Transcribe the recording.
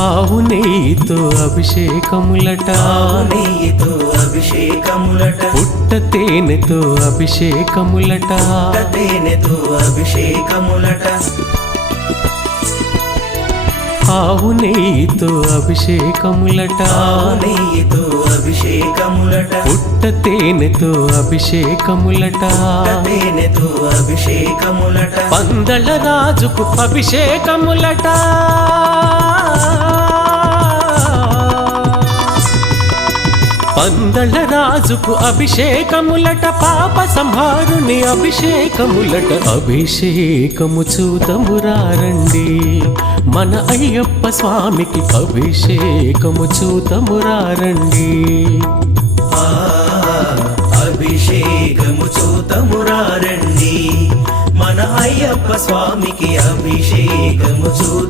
ఆవు నెయ్యితో అభిషేకములట, నెయ్యితో అభిషేకములట, పుట్ట తేనెతో అభిషేకములట, తేనెతో అభిషేకములట, ఆవు నెయ్యితో అభిషేకములట, నెయ్యితో అభిషేకములట, పుట్ట తేనెతో అభిషేకములట, తేనెతో అభిషేకములట, పందల రాజుకు అభిషేకములట, పందల రాజుకు అభిషేకములట, పాప సంహారుని అభిషేకములట. అభిషేకము చూతమురారండి, మన అయ్యప్ప స్వామికి అభిషేకము చూతమురారండి. అభిషేకము చూతమురారండి, మన అయ్యప్ప స్వామికి అభిషేకము